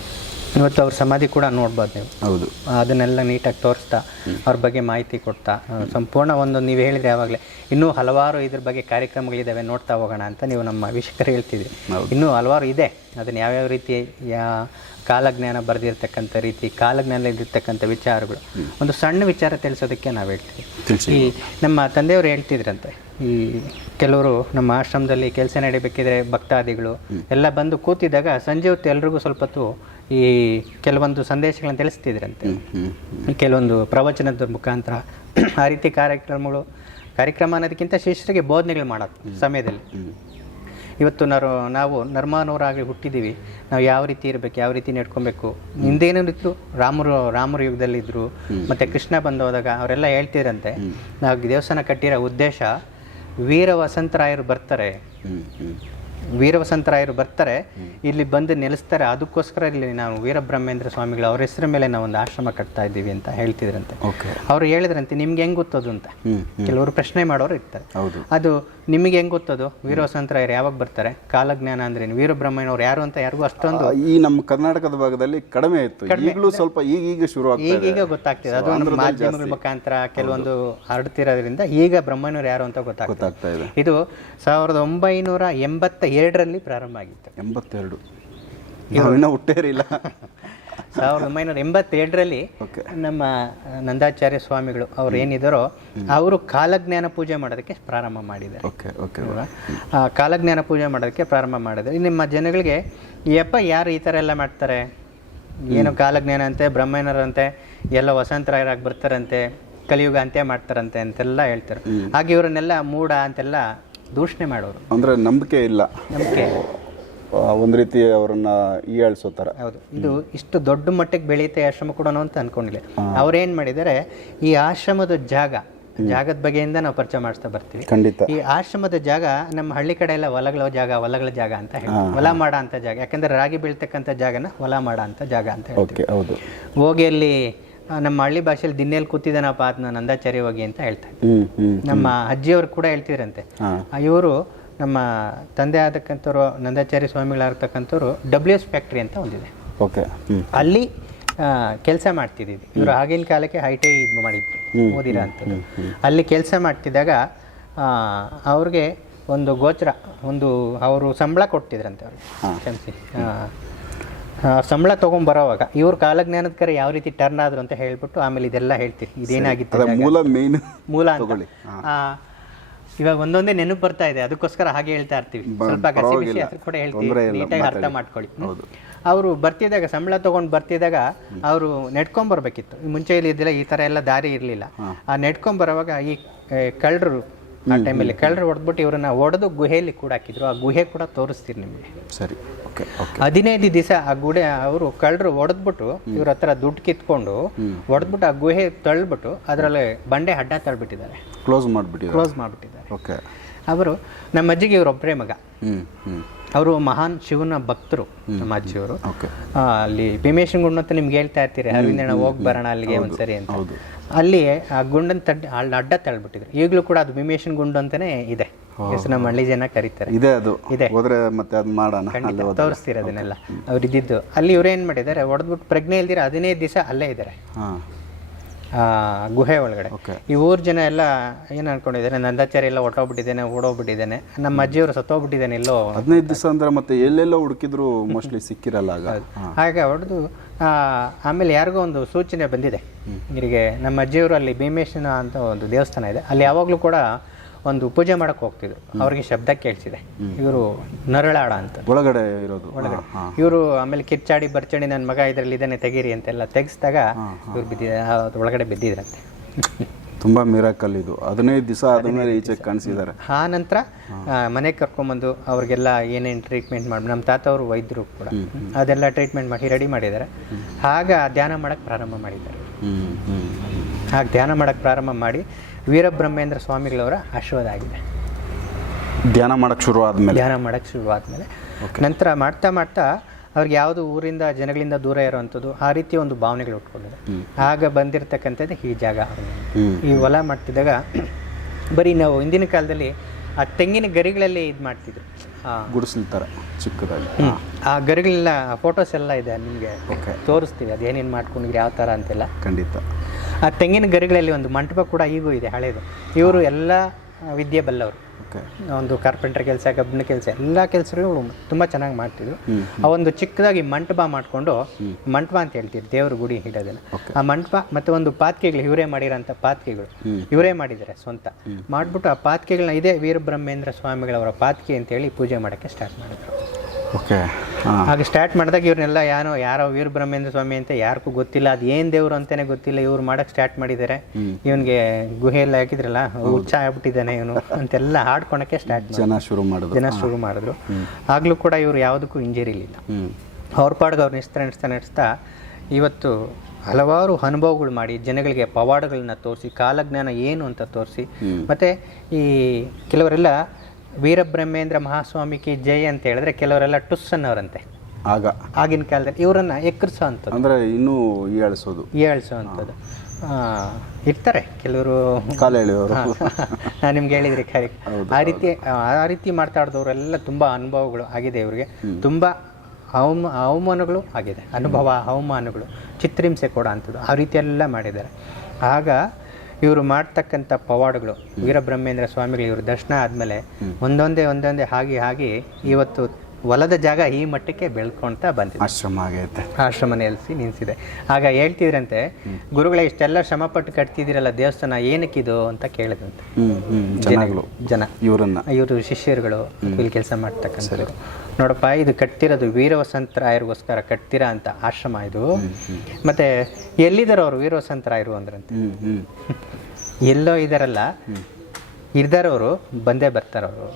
ಇವತ್ತು ಅವ್ರ ಸಮಾಧಿ ಕೂಡ ನೋಡ್ಬೋದು ನೀವು. ಹೌದು. ಅದನ್ನೆಲ್ಲ ನೀಟಾಗಿ ತೋರಿಸ್ತಾ ಅವ್ರ ಬಗ್ಗೆ ಮಾಹಿತಿ ಕೊಡ್ತಾ ಸಂಪೂರ್ಣ ಒಂದು ನೀವು ಹೇಳಿದ್ರೆ ಯಾವಾಗಲೇ ಇನ್ನೂ ಹಲವಾರು ಇದ್ರ ಬಗ್ಗೆ ಕಾರ್ಯಕ್ರಮಗಳಿದ್ದಾವೆ ನೋಡ್ತಾ ಹೋಗೋಣ ಅಂತ ನೀವು ನಮ್ಮ ವೀಕ್ಷಕರು ಹೇಳ್ತಿದ್ವಿ. ಇನ್ನೂ ಹಲವಾರು ಇದೆ. ಅದನ್ನು ಯಾವ್ಯಾವ ರೀತಿ ಯಾ ಕಾಲಜ್ಞಾನ ಬರೆದಿರ್ತಕ್ಕಂಥ ರೀತಿ ಕಾಲಜ್ಞಾನದಲ್ಲಿರ್ತಕ್ಕಂಥ ವಿಚಾರಗಳು. ಒಂದು ಸಣ್ಣ ವಿಚಾರ ತಿಳಿಸೋದಕ್ಕೆ ನಾವು ಹೇಳ್ತೀವಿ. ಈ ನಮ್ಮ ತಂದೆಯವರು ಹೇಳ್ತಿದ್ರಂತೆ ಈ ಕೆಲವರು ನಮ್ಮ ಆಶ್ರಮದಲ್ಲಿ ಕೆಲಸ ನಡಿಬೇಕಿದ್ರೆ ಭಕ್ತಾದಿಗಳು ಎಲ್ಲ ಬಂದು ಕೂತಿದ್ದಾಗ ಸಂಜೆ ಹೊತ್ತು ಎಲ್ರಿಗೂ ಸ್ವಲ್ಪ ಹೊತ್ತು ಈ ಕೆಲವೊಂದು ಸಂದೇಶಗಳನ್ನು ತಿಳಿಸ್ತಿದ್ರಂತೆ. ಕೆಲವೊಂದು ಪ್ರವಚನದ ಮುಖಾಂತರ ಆ ರೀತಿ ಕಾರ್ಯಕ್ರಮಗಳು ಕಾರ್ಯಕ್ರಮ ಅನ್ನೋದಕ್ಕಿಂತ ಶಿಷ್ಯರಿಗೆ ಬೋಧನೆಗಳು ಮಾಡೋದು ಸಮಯದಲ್ಲಿ. ಇವತ್ತು ನಾವು ನಾವು ನರ್ಮಾನವರಾಗಿ ಹುಟ್ಟಿದ್ದೀವಿ. ನಾವು ಯಾವ ರೀತಿ ಇರಬೇಕು ಯಾವ ರೀತಿ ನಡ್ಕೊಬೇಕು ಇತ್ತು? ರಾಮರು ರಾಮರ ಯುಗದಲ್ಲಿದ್ದರು ಮತ್ತು ಮತ್ತೆ ಕೃಷ್ಣ ಬಂದು ಹೋದಾಗ ಅವರೆಲ್ಲ ಹೇಳ್ತಿದ್ರಂತೆ. ನಾವು ದೇವಸ್ಥಾನ ಕಟ್ಟಿರೋ ಉದ್ದೇಶ ವೀರ ವಸಂತರಾಯರು ಬರ್ತಾರೆ. ವೀರವಸಂತರಾಯರು ಬರ್ತಾರೆ ಇಲ್ಲಿ ಬಂದು ನೆಲೆಸ್ತಾರೆ. ಅದಕ್ಕೋಸ್ಕರ ಇಲ್ಲಿ ನಾವು ವೀರಬ್ರಹ್ಮೇಂದ್ರ ಸ್ವಾಮಿಗಳು ಅವ್ರ ಹೆಸರ ಮೇಲೆ ನಾವು ಒಂದು ಆಶ್ರಮ ಕಟ್ತಾ ಇದ್ದೀವಿ ಅಂತ ಹೇಳ್ತಿದ್ರಂತೆ. ಅವ್ರು ಹೇಳಿದ್ರಂತೆ ನಿಮ್ಗೆ ಹೆಂಗ್ ಗೊತ್ತದು ಅಂತ? ಕೆಲವರು ಪ್ರಶ್ನೆ ಮಾಡೋರು ಇರ್ತಾರೆ. ಅದು ನಿಮಗೆ ಹೆಂಗ್ ಗೊತ್ತದು? ವೀರವಸಂತರಾಯರು ಯಾವಾಗ ಬರ್ತಾರೆ? ಕಾಲಜ್ಞಾನ ಅಂದ್ರೆ ವೀರಬ್ರಹ್ಮಣ್ಯವ್ರು ಯಾರು ಅಂತ ಯಾರಿಗೂ ಅಷ್ಟೊಂದು ಈ ನಮ್ಮ ಕರ್ನಾಟಕದ ಭಾಗದಲ್ಲಿ ಕಡಿಮೆ ಇತ್ತು. ಈಗಲೂ ಸ್ವಲ್ಪ ಈಗೀಗ ಶುರು ಈಗೀಗ ಗೊತ್ತಾಗ್ತಿದೆ. ಅದು ಮಾಧ್ಯಮಗಳ ಮುಖಾಂತರ ಕೆಲವೊಂದು ಹರಡ್ತಿರೋದ್ರಿಂದ ಈಗ ಬ್ರಹ್ಮಣ್ಯವ್ರು ಯಾರು ಅಂತ ಗೊತ್ತಾಗ್ತದೆ. ಗೊತ್ತಾಗ್ತಾ ಇದೆ. ಇದು ಸಾವಿರದ ಒಂಬೈನೂರ ಎಂಬತ್ತ ಎರಡರಲ್ಲಿ ಪ್ರಾರಂಭ ಆಗಿತ್ತು. ಎಂಬತ್ತೆರಡು. ಇನ್ನೂ ಹುಟ್ಟೇರಿಲ್ಲ. ಸಾವಿರದ ಒಂಬೈನೂರ ಎಂಬತ್ತೇಳರಲ್ಲಿ ನಮ್ಮ ನಂದಾಚಾರ್ಯ ಸ್ವಾಮಿಗಳು ಅವ್ರು ಏನಿದಾರೋ ಅವರು ಕಾಲಜ್ಞಾನ ಪೂಜೆ ಮಾಡೋದಕ್ಕೆ ಪ್ರಾರಂಭ ಮಾಡಿದ್ದಾರೆ. ಓಕೆ ಓಕೆ ಆ, ಕಾಲಜ್ಞಾನ ಪೂಜೆ ಮಾಡೋದಕ್ಕೆ ಪ್ರಾರಂಭ ಮಾಡಿದ್ದಾರೆ. ನಿಮ್ಮ ಜನಗಳಿಗೆ ಯಪ್ಪ ಯಾರು ಈ ಥರ ಎಲ್ಲ ಮಾಡ್ತಾರೆ? ಏನು ಕಾಲಜ್ಞಾನ ಅಂತೆ ಬ್ರಹ್ಮಣ್ಣರಂತೆ ಎಲ್ಲ ವಸಂತರಾಯರಾಗಿ ಬರ್ತಾರಂತೆ ಕಲಿಯುಗ ಅಂತ್ಯ ಮಾಡ್ತಾರಂತೆ ಅಂತೆಲ್ಲ ಹೇಳ್ತಾರೆ. ಹಾಗೆ ಇವರನ್ನೆಲ್ಲ ಮೂಢ ಅಂತೆಲ್ಲ ದೂಷಣೆ ಮಾಡೋರು. ಅಂದ್ರೆ ನಂಬಿಕೆ ಇಲ್ಲ. ನಂಬಿಕೆ ಒಂದ್ ರೀತಿ ಅವ್ರನ್ನ ಹೀಯಾಳ್ಸೋ ಥರ ಹೌದು. ಇದು ಇಷ್ಟು ದೊಡ್ಡ ಮಟ್ಟಕ್ಕೆ ಬೆಳೆಯುತ್ತೆ ಆಶ್ರಮ ಕೂಡ ಅಂತ ಅನ್ಕೊಂಡಿಲ್ಲ ಅವ್ರೇನ್ ಮಾಡಿದ್ದಾರೆ ಈ ಆಶ್ರಮದ ಜಾಗ ಜಾಗದ ಬಗ್ಗೆಯಿಂದ ನಾವು ಪರಿಚಯ ಮಾಡಿಸ್ತಾ ಬರ್ತೀವಿ. ಖಂಡಿತ. ಈ ಆಶ್ರಮದ ಜಾಗ ನಮ್ಮ ಹಳ್ಳಿ ಕಡೆ ಎಲ್ಲ ಹೊಲಗಳ ಜಾಗ ಹೊಲಗಳ ಜಾಗ ಅಂತ ಹೇಳಿ ಹೊಲ ಮಾಡ ಅಂತ ಜಾಗ ಯಾಕಂದ್ರೆ ರಾಗಿ ಬೀಳ್ತಕ್ಕಂಥ ಜಾಗನ ಹೊಲ ಮಾಡ ಅಂತ ಜಾಗ ಅಂತ ಹೇಳಿ ಓಕೆ ಹೌದು. ಹೋಗಿ ಅಲ್ಲಿ ನಮ್ಮ ಹಳ್ಳಿ ಭಾಷೆಯಲ್ಲಿ ದಿನ್ನೇಲಿ ಕೂತಿದ್ದಾನಪ್ಪ ಅದನ್ನ ನಂದಾಚಾರಿ ಹೋಗಿ ಅಂತ ಹ್ಮ್ ನಮ್ಮ ಅಜ್ಜಿಯವರು ಕೂಡ ಹೇಳ್ತಿದ್ರಂತೆ. ಇವರು ನಮ್ಮ ತಂದೆ ಆದಕ್ಕಂಥವ್ರು ನಂದಾಚಾರ್ಯ ಸ್ವಾಮಿಗಳಾಗ್ತಕ್ಕಂಥವ್ರು ಡಬ್ಲ್ಯೂ ಎಸ್ ಫ್ಯಾಕ್ಟ್ರಿ ಅಂತ ಒಂದಿದೆ. ಓಕೆ. ಅಲ್ಲಿ ಕೆಲಸ ಮಾಡ್ತಿದ್ದೀವಿ ಇವರು ಆಗಿನ ಕಾಲಕ್ಕೆ ಹೈಟೈ ಇದು ಮಾಡಿದ್ರು ಓದಿರ ಅಂತ. ಅಲ್ಲಿ ಕೆಲಸ ಮಾಡ್ತಿದ್ದಾಗ ಅವ್ರಿಗೆ ಒಂದು ಗೋಚರ ಒಂದು ಅವರು ಸಂಬಳ ಕೊಡ್ತಿದ್ರಂತೆ ಅವ್ರಿಗೆ. ಕ್ಷಮಿಸಿ. ಸಂಬಳ ತೊಗೊಂಡ್ಬರೋವಾಗ ಇವ್ರ ಕಾಲಜ್ಞಾನದ ಕರೆ ಯಾವ ರೀತಿ ಟರ್ನ್ ಆದ್ರು ಅಂತ ಹೇಳ್ಬಿಟ್ಟು ಆಮೇಲೆ ಇದೆಲ್ಲ ಹೇಳ್ತೀವಿ. ಇದೇನಾಗಿತ್ತು ಮೂಲ ಮೇನ್ ಮೂಲ ಅಂತ. ಆ, ಇವಾಗ ಒಂದೊಂದೇ ನೆನಪು ಬರ್ತಾ ಇದೆ. ಅದಕ್ಕೋಸ್ಕರ ಹಾಗೆ ಹೇಳ್ತಾ ಇರ್ತೀವಿ. ಸ್ವಲ್ಪ ಕೂಡ ಹೇಳ್ತೀವಿ. ನೀಟಾಗಿ ಅರ್ಥ ಮಾಡ್ಕೊಳ್ಳಿ. ಅವರು ಬರ್ತಿದ್ದಾಗ ಸಂಬಳ ತಗೊಂಡು ಬರ್ತಿದ್ದಾಗ ಅವರು ನೆಡ್ಕೊಂಡ್ ಬರ್ಬೇಕಿತ್ತು ಮುಂಚೆ ಇಲ್ಲಿ ಇದ್ದಿಲ್ಲ ಈ ತರ ಎಲ್ಲ ದಾರಿ ಇರಲಿಲ್ಲ. ಆ ನೆಡ್ಕೊಂಡ್ ಬರೋವಾಗ ಈ ಕಳ್ಳರು ಆ ಟೈಮಲ್ಲಿ ಕಳ್ಳರು ಹೊಡೆದ್ಬಿಟ್ಟು ಇವರನ್ನ ಹೊಡೆದು ಗುಹೆಯಲ್ಲಿ ಕೂಡ ಹಾಕಿದ್ರು ಆ ಗುಹೆ ಕೂಡ ತೋರಿಸ್ತೀರಿ ನಿಮಗೆ. ಸರಿ. ಓಕೆ ಹದಿನೈದು ದಿವಸ ಆ ಗುಡೆ ಅವರು ಕಳ್ಳರು ಹೊಡೆದ್ಬಿಟ್ಟು ಇವ್ರ ಹತ್ರ ದುಡ್ಡು ಕಿತ್ಕೊಂಡು ಹೊಡೆದ್ಬಿಟ್ಟು ಆ ಗುಹೆ ತಳ್ಳಿಬಿಟ್ಟು ಅದರಲ್ಲಿ ಬಂಡೆ ಅಡ್ಡ ತಳ್ಬಿಟ್ಟಿದ್ದಾರೆ ಕ್ಲೋಸ್ ಮಾಡಿಬಿಟ್ಟಿದ್ದಾರೆ. ಕ್ಲೋಸ್ ಮಾಡಿಬಿಟ್ಟಿದ್ದಾರೆ. ಓಕೆ ಅವರು ನಮ್ಮ ಅಜ್ಜಿಗೆ ಇವರೊಬ್ಬರೇ ಮಗ. ಹ್ಮ್ ಹ್ಮ್. ಅವರು ಮಹಾನ್ ಶಿವನ ಭಕ್ತರು ನಮ್ಮ ಅಜ್ಜಿಯವರು ಆ, ಅಲ್ಲಿ ಭೀಮೇಶನ್ ಗುಂಡ್ ಅಂತ ನಿಮ್ಗೆ ಹೇಳ್ತಾ ಇರ್ತೀರಿ ಅರವಿಂದಣ್ಣ ಹೋಗಿ ಬರೋಣ ಅಲ್ಲಿಗೆ ಒಂದ್ಸರಿ ಅಂತ. ಅಲ್ಲಿ ಆ ಗುಂಡನ್ ತಡ್ಡಿ ಅಲ್ಲಿ ಅಡ್ಡ ತಳ್ಬಿಟ್ಟಿದ್ರು. ಈಗಲೂ ಕೂಡ ಅದು ಭೀಮೇಶನ್ ಗುಂಡು ಅಂತಾನೆ ಇದೆ. ಹೆಸರು ನಮ್ಮ ಹಳ್ಳಿ ಜನ ಕರೀತಾರೆ. ಇದೆ ಅದು. ಇದೆ. ಹೋದ್ರೆ ಮತ್ತೆ ಅದು ಮಾಡೋಣ ತೋರಿಸ್ತೀರ ಅದನ್ನೆಲ್ಲ. ಅವ್ರು ಇದ್ದಿದ್ದು ಅಲ್ಲಿ ಇವ್ರು ಏನ್ ಮಾಡಿದ್ದಾರೆ ಹೊಡೆದ್ಬಿಟ್ಟು ಪ್ರಜ್ಞೆ ಇಲ್ದಿರ ಹದಿನೈದು ದಿವಸ ಅಲ್ಲೇ ಇದ್ದಾರೆ. ಗುಹೆ ಒಳಗಡೆ. ಈ ಊರ್ ಜನ ಎಲ್ಲ ಏನ್ ಅನ್ಕೊಂಡಿದ್ದಾರೆ? ನಂದಾಚಾರಿ ಎಲ್ಲ ಹೊಟ್ಟೋಗ್ಬಿಟ್ಟಿದ್ದೇನೆ ಓಡೋಗ್ಬಿಟ್ಟಿದ್ದೇನೆ. ನಮ್ಮ ಅಜ್ಜಿಯವರು ಸತ್ತೋಗ್ಬಿಟ್ಟಿದ್ದೇನೆ ಇಲ್ಲೋ ಹದಿನೈದು ದಿವಸ ಅಂದ್ರೆ ಮತ್ತೆ ಎಲ್ಲೆಲ್ಲೋ ಹುಡುಕಿದ್ರು ಮೋಸ್ಟ್ಲಿ ಸಿಕ್ಕಿರಲ್ಲ ಹಾಗೆ ಹೊಡೆದು ಆಮೇಲೆ ಯಾರಿಗೋ ಒಂದು ಸೂಚನೆ ಬಂದಿದೆ. ಇವರಿಗೆ ನಮ್ಮ ಅಜ್ಜಿಯವರು ಅಲ್ಲಿ ಭೀಮೇಶ್ವರ ಅಂತ ಒಂದು ದೇವಸ್ಥಾನ ಇದೆ. ಅಲ್ಲಿ ಯಾವಾಗಲೂ ಕೂಡ ಒಂದು ಪೂಜೆ ಮಾಡಕ್ಕೆ ಹೋಗ್ತಿದ್ರು. ಅವ್ರಿಗೆ ಶಬ್ದ ಕೇಳಿಸಿದೆ. ಇವರು ನರಳಾಡ ಅಂತ. ಒಳಗಡೆ ಇರೋದು. ಒಳಗಡೆ. ಇವರು ಆಮೇಲೆ ಕಿರ್ಚಾಡಿ ಬರ್ಚಣಿ ನನ್ನ ಮಗ ಇದರಲ್ಲಿ ಇದನ್ನೇ ತೆಗೀರಿ ಅಂತೆಲ್ಲ ತೆಗೆಸಿದಾಗ ಇವ್ರು ಬಿದ್ದಿದೆ. ಒಳಗಡೆ ಬಿದ್ದಿದ್ರಂತೆ. ತುಂಬಾ ಮಿರಾಕಲ್ ಇದು. ಹದಿನೈದು ದಿವಸ ಆದ್ಮೇಲೆ ಈಚೆ ಕಾಣಿಸಿದ್ದಾರೆ. ಆ ನಂತರ ಮನೆಗೆ ಕರ್ಕೊಂಬಂದು ಅವ್ರಿಗೆಲ್ಲ ಏನೇನು ಟ್ರೀಟ್ಮೆಂಟ್ ಮಾಡಿ ನಮ್ಮ ತಾತ ಅವರು ವೈದ್ಯರು ಕೂಡ ಅದೆಲ್ಲ ಟ್ರೀಟ್ಮೆಂಟ್ ಮಾಡಿ ರೆಡಿ ಮಾಡಿದ್ದಾರೆ. ಆಗ ಧ್ಯಾನ ಮಾಡಕ್ಕೆ ಪ್ರಾರಂಭ ಮಾಡಿದ್ದಾರೆ. ಹಾಗೆ ಧ್ಯಾನ ಮಾಡೋಕ್ಕೆ ಪ್ರಾರಂಭ ಮಾಡಿ ವೀರಬ್ರಹ್ಮೇಂದ್ರ ಸ್ವಾಮಿಗಳವರ ಆಶೀರ್ವಾದ ಆಗಿದೆ. ಧ್ಯಾನ ಮಾಡೋಕ್ಕೆ ಶುರು ಆದ್ಮೇಲೆ? ಧ್ಯಾನ ಮಾಡೋಕೆ ಶುರು ಆದ್ಮೇಲೆ. ನಂತರ ಮಾಡ್ತಾ ಮಾಡ್ತಾ ಅವ್ರಿಗೆ ಯಾವುದು ಊರಿಂದ ಜನಗಳಿಂದ ದೂರ ಇರೋವಂಥದ್ದು ಆ ರೀತಿಯ ಒಂದು ಭಾವನೆಗಳು ಉಟ್ಕೊಂಡಿದೆ. ಆಗ ಬಂದಿರತಕ್ಕಂಥದ್ದು ಈ ಜಾಗ ಈ ಹೊಲ ಮಾಡ್ತಿದ್ದಾಗ ಬರೀ ನಾವು ಹಿಂದಿನ ಕಾಲದಲ್ಲಿ ಆ ತೆಂಗಿನ ಗರಿಗಳಲ್ಲಿ ಇದು ಮಾಡ್ತಿದ್ರು. ಆ, ಗುಡಿಸ್ಲ್ ಥರ ಚಿಕ್ಕದಾಗಿ. ಆ ಗರಿಗಳೆಲ್ಲ ಫೋಟೋಸ್ ಎಲ್ಲ ಇದೆ ನಿಮಗೆ ತೋರಿಸ್ತೀವಿ. ಅದೇನೇನು ಮಾಡ್ಕೊಂಡಿದ್ರೆ ಯಾವ ಥರ ಅಂತೆಲ್ಲ. ಖಂಡಿತ. ಆ ತೆಂಗಿನ ಗರಿಗಳಲ್ಲಿ ಒಂದು ಮಂಟಪ ಕೂಡ ಈಗೂ ಇದೆ ಹಳೇದು. ಇವರು ಎಲ್ಲ ವಿದ್ಯೆ ಬಲ್ಲವರು. ಒಂದು ಕಾರ್ಪೆಂಟರ್ ಕೆಲಸ ಕಬ್ಬಿಣ ಕೆಲಸ ಎಲ್ಲ ಕೆಲಸಗಳು ತುಂಬ ಚೆನ್ನಾಗಿ ಮಾಡ್ತಿದ್ರು. ಆ ಒಂದು ಚಿಕ್ಕದಾಗಿ ಮಂಟಪ ಮಾಡಿಕೊಂಡು ಮಂಟಪ ಅಂತ ಹೇಳ್ತೀವಿ ದೇವ್ರ ಗುಡಿ ಇಡೋದನ್ನ ಆ ಮಂಟಪ ಮತ್ತೆ ಒಂದು ಪಾತ್ಕೆಗಳು ಇವರೇ ಮಾಡಿರೋಂಥ ಪಾತ್ಕೆಗಳು. ಇವರೇ ಮಾಡಿದ್ದಾರೆ ಸ್ವಂತ. ಮಾಡಿಬಿಟ್ಟು ಆ ಪಾತ್ಕೆಗಳನ್ನ ಇದೇ ವೀರಬ್ರಹ್ಮೇಂದ್ರ ಸ್ವಾಮಿಗಳವರ ಪಾತ್ಕೆ ಅಂತೇಳಿ ಪೂಜೆ ಮಾಡೋಕ್ಕೆ ಸ್ಟಾರ್ಟ್ ಮಾಡಿದ್ರು. ಓಕೆ ಹಾಗೆ ಸ್ಟಾರ್ಟ್ ಮಾಡಿದಾಗ ಇವ್ರನ್ನೆಲ್ಲ ಯಾರೋ ಯಾರೋ ವೀರಬ್ರಹ್ಮೇಂದ್ರ ಸ್ವಾಮಿ ಅಂತ ಯಾರಿಗೂ ಗೊತ್ತಿಲ್ಲ ಅದು ಏನು ದೇವ್ರು ಅಂತಾನೆ ಗೊತ್ತಿಲ್ಲ ಇವ್ರು ಮಾಡಕ್ಕೆ ಸ್ಟಾರ್ಟ್ ಮಾಡಿದ್ದಾರೆ ಇವನಿಗೆ ಗುಹೆಯಲ್ಲಿ ಹಾಕಿದ್ರಲ್ಲ ಹುಚ್ಚ ಆಗ್ಬಿಟ್ಟಿದ್ದಾನೆ ಇವನು ಅಂತೆಲ್ಲ ಹಾಡ್ಕೊಳಕ್ಕೆ ಸ್ಟಾರ್ಟ್ ಜನ ಶುರು ಮಾಡಿದ್ರು. ಜನ ಶುರು ಮಾಡಿದ್ರು. ಆಗ್ಲೂ ಕೂಡ ಇವರು ಯಾವುದಕ್ಕೂ ಇಂಜರಿಲಿಲ್ಲ ಅವ್ರ ಪಾಡ್ಗೆ ಅವ್ರು ನಡೆಸ್ತಾ ನಡೆಸ್ತಾ ನಡೆಸ್ತಾ ಇವತ್ತು ಹಲವಾರು ಅನುಭವಗಳು ಮಾಡಿ ಜನಗಳಿಗೆ ಪವಾಡಗಳನ್ನ ತೋರಿಸಿ ಕಾಲಜ್ಞಾನ ಏನು ಅಂತ ತೋರಿಸಿ. ಮತ್ತೆ ಈ ಕೆಲವರೆಲ್ಲ ವೀರಬ್ರಹ್ಮೇಂದ್ರ ಮಹಾಸ್ವಾಮಿಗೆ ಜೈ ಅಂತ ಹೇಳಿದ್ರೆ ಕೆಲವರೆಲ್ಲ ಟುಸ್ ಅನ್ನೋರಂತೆ. ಆಗ. ಆಗಿನ ಕಾಲದಲ್ಲಿ ಇವರನ್ನ ಎಕ್ಕರಿಸೋ ಅಂಥದ್ದು ಅಂದರೆ ಇನ್ನೂ ಏಳ್ಸೋದು. ಏಳ್ಸೋ ಅಂಥದ್ದು ಇರ್ತಾರೆ ಕೆಲವರು. ಕಾಲ ಎಳೆಯೋರು ನಾನು ನಿಮ್ಗೆ ಹೇಳಿದ್ರಿ ಖರೆ. ಆ ರೀತಿ ಆ ರೀತಿ ಮಾತಾಡಿದವರೆಲ್ಲ ತುಂಬ ಅನುಭವಗಳು ಆಗಿದೆ ಇವರಿಗೆ. ತುಂಬ ಅವಮ ಅವಮಾನಗಳು ಆಗಿದೆ. ಅನುಭವ ಅವಮಾನಗಳು. ಚಿತ್ರಹಿಂಸೆ ಕೊಡೋ ಅಂಥದ್ದು. ಆ ರೀತಿಯೆಲ್ಲ ಎಲ್ಲ ಮಾಡಿದ್ದಾರೆ. ಆಗ ಇವರು ಮಾಡ್ತಕ್ಕಂಥ ಪವಾಡಗಳು ವೀರಬ್ರಹ್ಮೇಂದ್ರ ಸ್ವಾಮಿಗಳು ಇವರು ದರ್ಶನ ಆದಮೇಲೆ ಒಂದೊಂದೇ ಒಂದೊಂದೇ ಹಾಗೆ ಹಾಗೆ ಇವತ್ತು ಹೊಲದ ಜಾಗ ಈ ಮಟ್ಟಕ್ಕೆ ಬೆಳ್ಕೊಳ್ತಾ ಬಂದಿದೆ. ಆಶ್ರಮ ಆಗೈತೆ. ಆಶ್ರಮ ನೆಲೆಸಿ ನಿಲ್ಸಿದೆ. ಆಗ ಹೇಳ್ತಿದ್ರಂತೆ ಗುರುಗಳೇ ಇಷ್ಟೆಲ್ಲ ಶ್ರಮ ಪಟ್ಟು ಕಟ್ತಿದ್ದೀರಲ್ಲ ದೇವಸ್ಥಾನ ಏನಕ್ಕಿದು? ಅಂತ ಕೇಳಿದಂತೆ. ಜನಗಳು ಜನ ಇವರನ್ನ. ಇವರು ಶಿಷ್ಯರುಗಳು ಇಲ್ಲಿ ಕೆಲಸ ಮಾಡ್ತಕ್ಕಂಥವ್ರು. ನೋಡಪ್ಪ ಇದು ಕಟ್ತಿರೋದು ವೀರವಸಂತರಾಯರಿಗೋಸ್ಕರ ಕಟ್ತೀರಾ ಅಂತ ಆಶ್ರಮ ಇದು. ಮತ್ತೆ ಎಲ್ಲಿದ್ದಾರೆ ಅವರು ವೀರವಸಂತರಾಯರು ಅಂದ್ರಂತೆ? ಹ್ಞೂ ಹ್ಞೂ ಎಲ್ಲೋ ಇದಾರಲ್ಲ ಇದ್ದಾರವರು ಬಂದೇ ಬರ್ತಾರವರು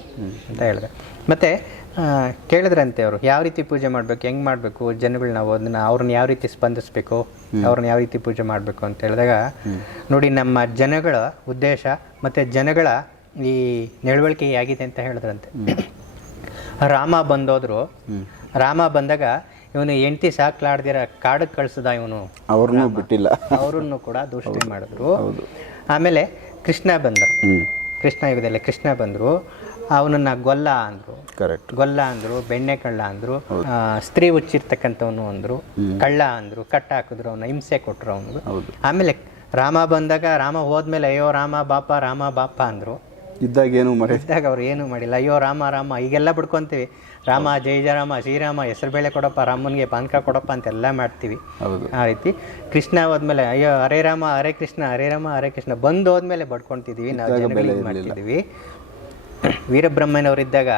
ಅಂತ ಹೇಳಿದೆ. ಮತ್ತೆ ಕೇಳಿದ್ರಂತೆ ಅವರು ಯಾವ ರೀತಿ ಪೂಜೆ ಮಾಡಬೇಕು ಹೆಂಗೆ ಮಾಡಬೇಕು ಜನಗಳನ್ನ ಅದನ್ನ ಅವ್ರನ್ನ ಯಾವ ರೀತಿ ಸ್ಪಂದಿಸ್ಬೇಕು ಅವ್ರನ್ನ ಯಾವ ರೀತಿ ಪೂಜೆ ಮಾಡಬೇಕು ಅಂತ ಹೇಳಿದಾಗ ನೋಡಿ ನಮ್ಮ ಜನಗಳ ಉದ್ದೇಶ ಮತ್ತು ಜನಗಳ ಈ ನಡವಳಿಕೆ ಹೇಗಿದೆ ಅಂತ ಹೇಳಿದ್ರಂತೆ. ರಾಮ ಬಂದೋದ್ರು. ರಾಮ ಬಂದಾಗ ಇವನು ಹೆಂಡತಿ ಸಾಕ್ಲಾಡ್ದಿರ ಕಾಡಕ್ಕೆ ಕಳ್ಸದ ಇವನು. ಅವ್ರನ್ನೂ ಬಿಟ್ಟಿಲ್ಲ. ಅವರನ್ನು ಕೂಡ ದೂಷಣೆ ಮಾಡಿದ್ರು. ಆಮೇಲೆ ಕೃಷ್ಣ ಬಂದರು ಕೃಷ್ಣ ಯುಗದಲ್ಲಿ ಕೃಷ್ಣ ಬಂದರು. ಅವನನ್ನ ಗೊಲ್ಲ ಅಂದರು. ಕರೆಕ್ಟ್ ಗೊಲ್ಲ ಅಂದರು ಬೆಣ್ಣೆ ಕಳ್ಳ ಅಂದರು ಸ್ತ್ರೀ ಹುಚ್ಚಿರ್ತಕ್ಕಂಥವನು ಅಂದರು ಕಳ್ಳ ಅಂದರು ಕಟ್ಟ ಹಾಕಿದ್ರು ಅವನ ಹಿಂಸೆ ಕೊಟ್ಟರು ಅವನಿಗೆ ಆಮೇಲೆ ರಾಮ ಬಂದಾಗ ರಾಮ ಹೋದ್ಮೇಲೆ ಅಯ್ಯೋ ರಾಮ ಬಾಪ ರಾಮ ಬಾಪ ಅಂದರು. ಇದ್ದಾಗ ಏನು ಮಾಡಿ? ಇದ್ದಾಗ ಅವ್ರು ಏನೂ ಮಾಡಿಲ್ಲ. ಅಯ್ಯೋ ರಾಮ ರಾಮ ಈಗೆಲ್ಲ ಬಿಡ್ಕೊಂತೀವಿ. ರಾಮ ಜೈ ಜಯರಾಮ ಶ್ರೀರಾಮ ಹೆಸರುಬೇಳೆ ಕೊಡಪ್ಪ ರಾಮನಿಗೆ ಪಾನಕ ಕೊಡಪ್ಪ ಅಂತೆಲ್ಲ ಮಾಡ್ತೀವಿ. ಹೌದು. ಆ ರೀತಿ. ಕೃಷ್ಣ ಹೋದ್ಮೇಲೆ ಅಯ್ಯೋ ಹರೇ ರಾಮ ಹರೇ ಕೃಷ್ಣ ಹರೇ ರಾಮ ಹರೇ ಕೃಷ್ಣ ಬಂದು ಹೋದ್ಮೇಲೆ ಬಡ್ಕೊಂತಿದೀವಿ ನಾವು ಮಾಡ್ತಿದ್ವಿ ವೀರಬ್ರಹ್ಮನವರಿದ್ದಾಗ